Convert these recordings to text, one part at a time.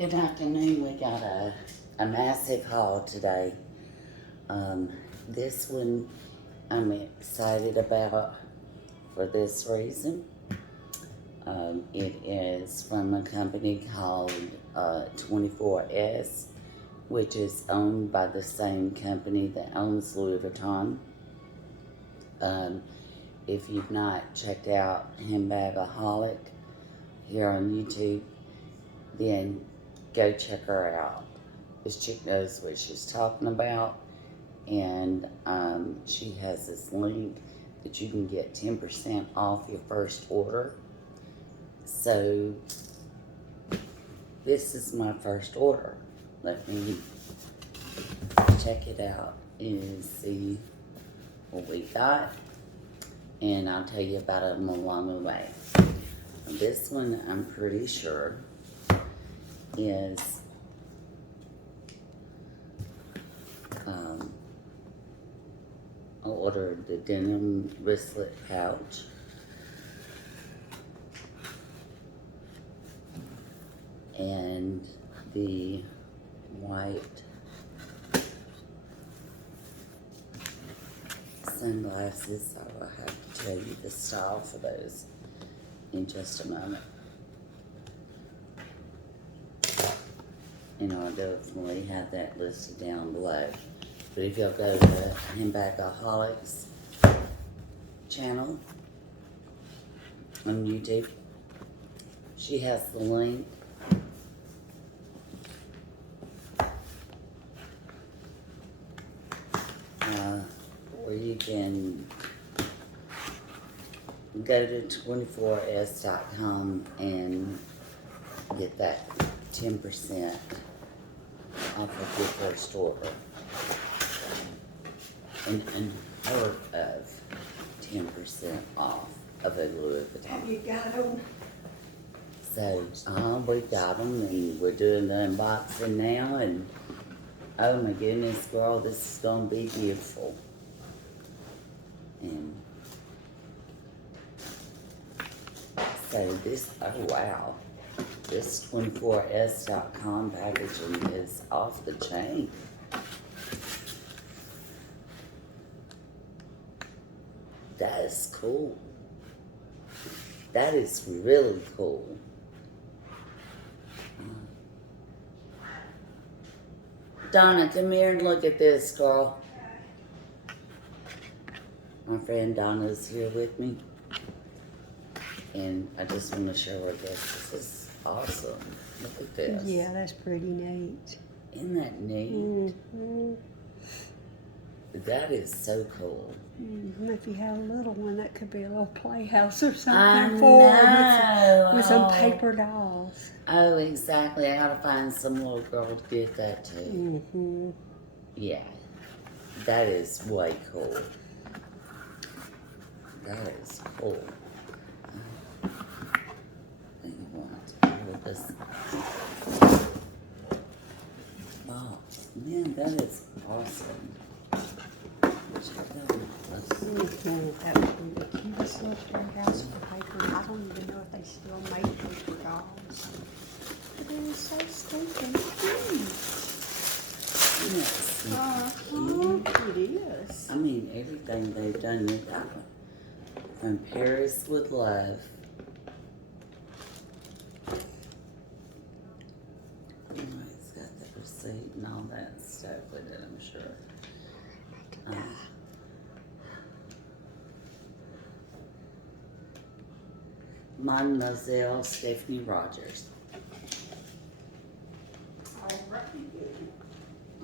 Good afternoon. We got a massive haul today. This one I'm excited about for this reason. It is from a company called 24S, which is owned by the same company that owns Louis Vuitton. If you've not checked out Handbagaholic here on YouTube, then go check her out. This chick knows what she's talking about, and she has this link that you can get 10% off your first order. So this is my first order. Let me check it out and see what we got, and I'll tell you about it along the way. This one I'm pretty sure is I ordered the denim wristlet pouch, and the white sunglasses. I will have to tell you the style for those in just a moment. And I'll definitely have that listed down below. But if you'll go to Handbagoholic's channel on YouTube, she has the link. Where you can go to 24s.com and get that 10% off of your first order. And unheard of 10% off of a Louis Vuitton. Have you got them? So, we got them, and we're doing the unboxing now, and oh my goodness, girl, this is gonna be beautiful. And so this, oh wow, this 24s.com packaging is off the chain. That is cool. That is really cool. Donna, come here and look at this, girl. My friend Donna's here with me, and I just want to show her this. This is awesome. Look at this. Yeah, that's pretty neat. Isn't that neat? Mm-hmm. That is so cool. Mm-hmm. If you had a little one, that could be a little playhouse or I something know. with some paper dolls. Oh, exactly. I gotta find some little girl to get that to. Mm-hmm. Yeah, that is way cool. That is cool. I think I want to put this. Oh, man, that is awesome. Mm-hmm. That would be the cutest little playhouse for paper. I don't even know if they still make paper dolls. But it is so stinking cute. Yes. It is. I mean, everything they've done with that one. From Paris with Love. Oh, it's got the receipt and all that stuff with it, I'm sure. Mademoiselle Stephanie Rogers.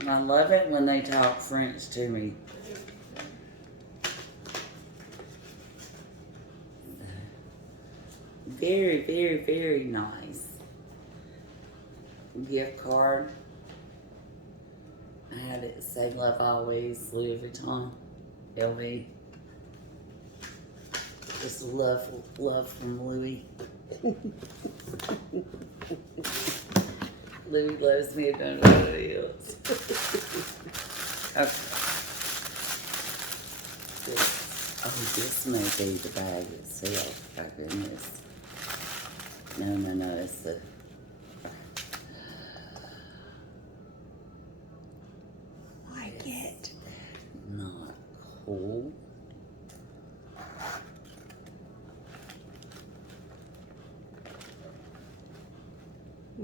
I love it when they talk French to me. Very, very, very nice. Gift card. I had it say love always, Louis Vuitton, LV. Just love from Louis. Louis loves me, I don't know what it is. Okay. This may be the bag itself. My goodness. No, it's the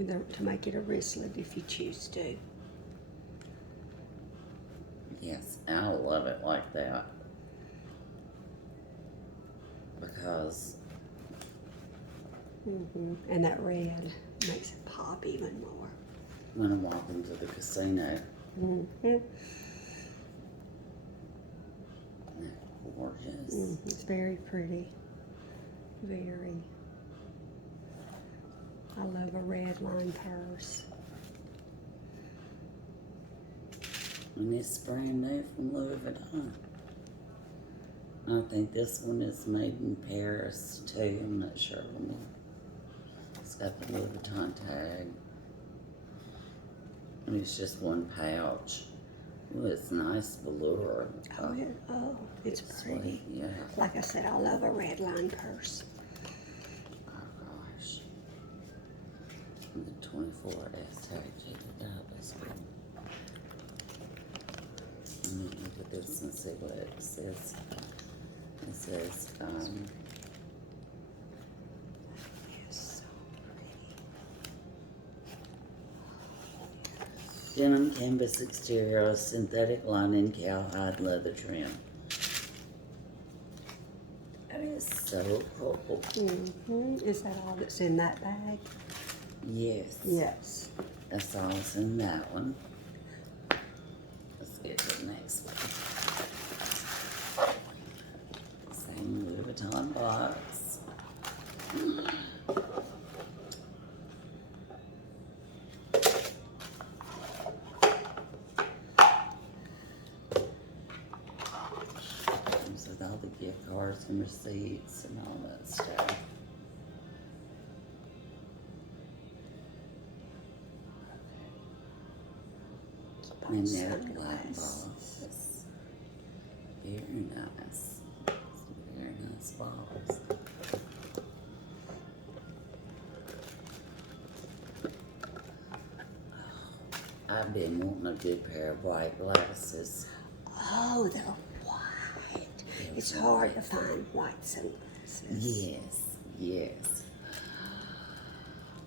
to make it a wristlet if you choose to. Yes, I love it like that. Because And that red makes it pop even more. when I'm walking to the casino, they're gorgeous. It's very pretty. Very. I love a red line purse. And it's brand new from Louis Vuitton. I think this one is made in Paris too. I'm not sure on the. It's got the Louis Vuitton tag. And it's just one pouch. Ooh, it's nice velour. It's pretty. Sweet, yeah. Like I said, I love a red line purse. Oh gosh. And the 24S tag jiggled up. That's good. Let me look at this and see what it says. It says, Yes, so pretty. denim canvas exterior, synthetic lining, cowhide leather trim. That is so cool. Is that all that's in that bag? Yes. Yes. That's all that's in that one. Let's get to the next one. Same Louis Vuitton box. Comes with all the gift cards and receipts and all that stuff. And they're black balls. Very nice. Very nice balls. I've been wanting a good pair of white glasses. Oh, they're white. It's hard to find white sunglasses. Yes, yes.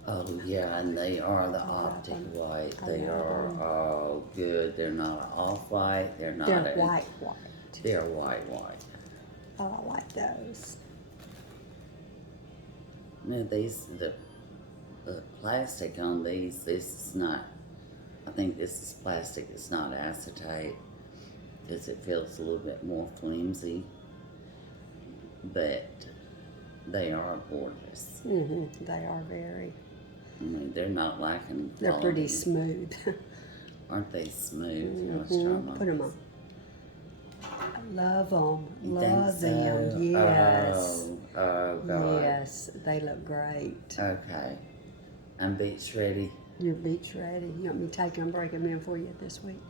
Oh yeah, and they are the optic white. They are all good. They're not off-white. They're not. They're white. They're white. Oh, I like those. No, these the plastic on these. This is not. I think this is plastic. It's not acetate because it feels a little bit more flimsy. But they are gorgeous. They are very. I mean, they're not lacking. They're pretty smooth. Aren't they smooth? Let's try them. Put them on. I love them. You Love think them. so? Yes. Oh, God. Yes, they look great. Okay. I'm beach ready. You're beach ready. You want me to take them and break them in for you this week?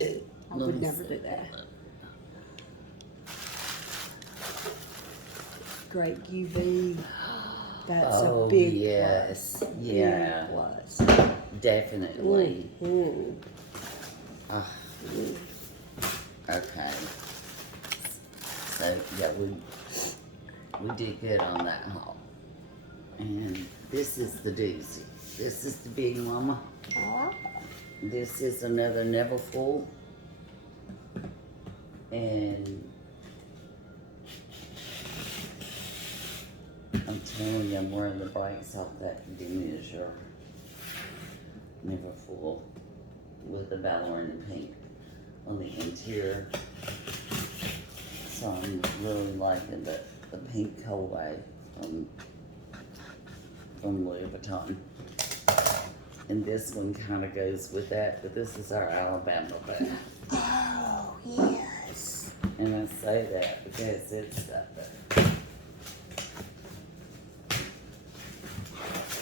I would never do that. Great UV. That's a big plus. Yeah. Big plus. Definitely. Okay. So yeah, we did good on that haul. And this is the doozy. This is the big mama. This is another Neverfull. And I'm telling you, I'm wearing the brights off that diminisher. Neverfull with the ballerina pink on the interior. So I'm really liking the pink colorway from Louis Vuitton. And this one kind of goes with that, but this is our Alabama bag. Oh, yes. And I say that because it's got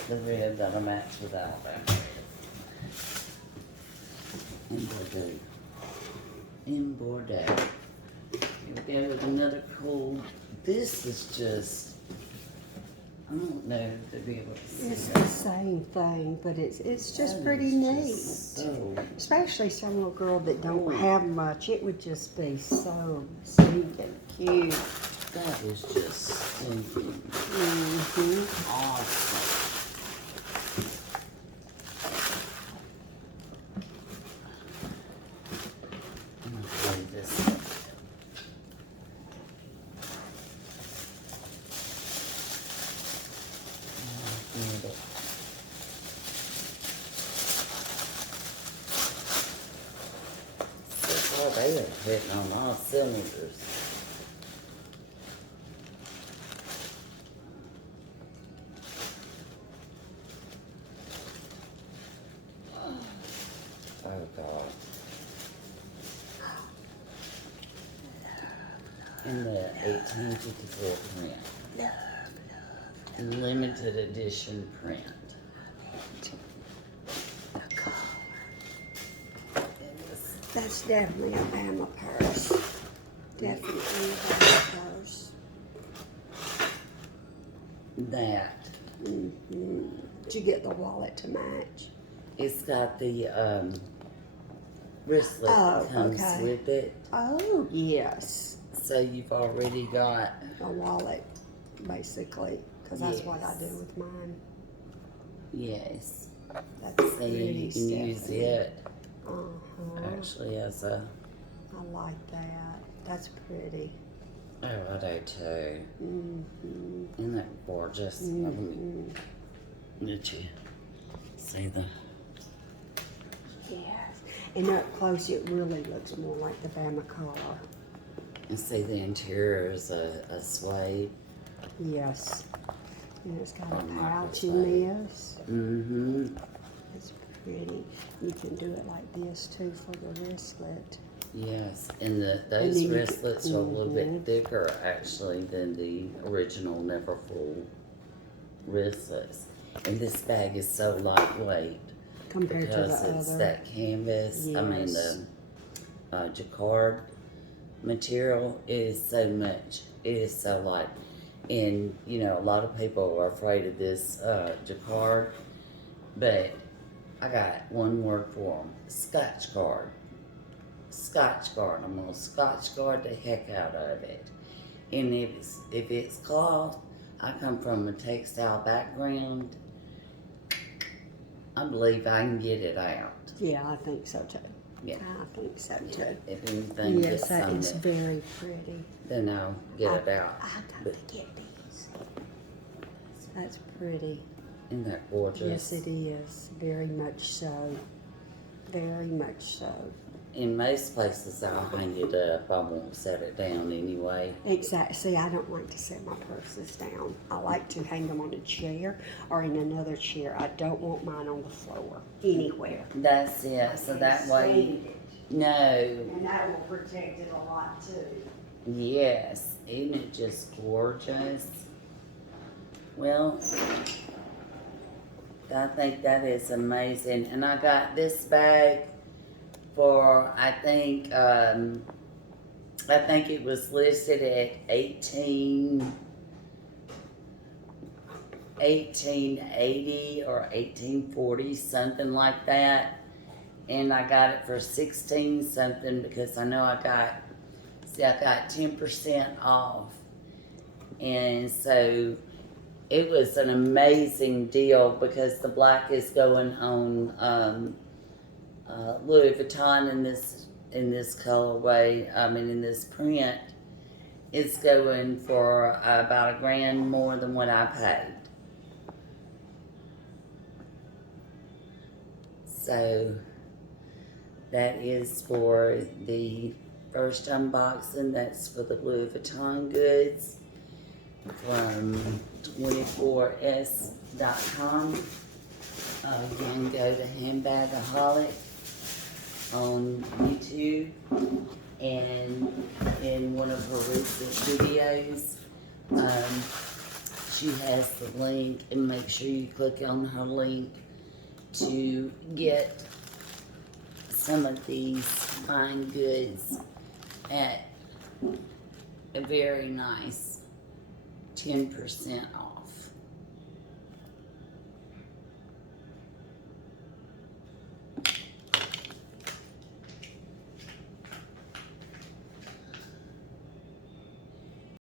the red that'll match with Alabama. In Bordeaux. Here we go with another cool. This is just, I don't know to be able to see. It's the same thing, but it's just pretty neat. So, Especially some little girl that don't have much. It would just be so stinking cute. that is just stinking awesome. They are hitting on all cylinders. Oh God. In the 1854 print. Limited edition print. That's definitely a Bama purse. Definitely a Bama purse. That. Did you get the wallet to match? It's got the wristlet comes with it. Oh, yes. So you've already got A wallet, basically, because that's what I do with mine. yes. That's So pretty, you can use Stephanie. it Uh-huh. actually as a. I like that. That's pretty. Oh, I do too. Isn't that gorgeous? Let me let you see the. Yes. And up close, it really looks more like the Bama collar. And see the interior is a suede. Yes. And it's got a Oh, my pouch goodness. in this. Mm-hmm. It's pretty. You can do it like this too for the wristlet. Yes, and those then you wristlets are a little bit thicker actually than the original Neverfull wristlets. And this bag is so lightweight Compared because to the it's other. that canvas. I mean Yes. the Jacquard material is so much. It is so light, and you know a lot of people are afraid of this Jacquard, but I got one word for them: Scotch guard. Scotch guard. I'm gonna Scotch guard the heck out of it. And if it's cloth, I come from a textile background. I believe I can get it out. Yeah, I think so too. Yeah. I think so too. If anything Yes, gets that on is it, very pretty. then I'll get it out. I gotta get these. That's pretty. Isn't that gorgeous? Yes, it is. Very much so. Very much so. In most places, I'll hang it up. I won't set it down anyway. Exactly. See, I don't like to set my purses down. I like to hang them on a chair or in another chair. I don't want mine on the floor anywhere. That's it. So that way, no. And that will protect it a lot too. Yes. Isn't it just gorgeous? Well, I think that is amazing. And I got this bag for, I think it was listed at 1880 or 1840, something like that. And I got it for 16 something because I know I got 10% off. And so it was an amazing deal because the black is going on Louis Vuitton in this colorway. I mean, in this print, it's going for about $1,000 more than what I paid. So that is for the first unboxing. That's for the Louis Vuitton goods from 24s.com. Again, go to Handbagaholic on YouTube, and in one of her recent videos, she has the link, and make sure you click on her link to get some of these fine goods at a very nice 10% off.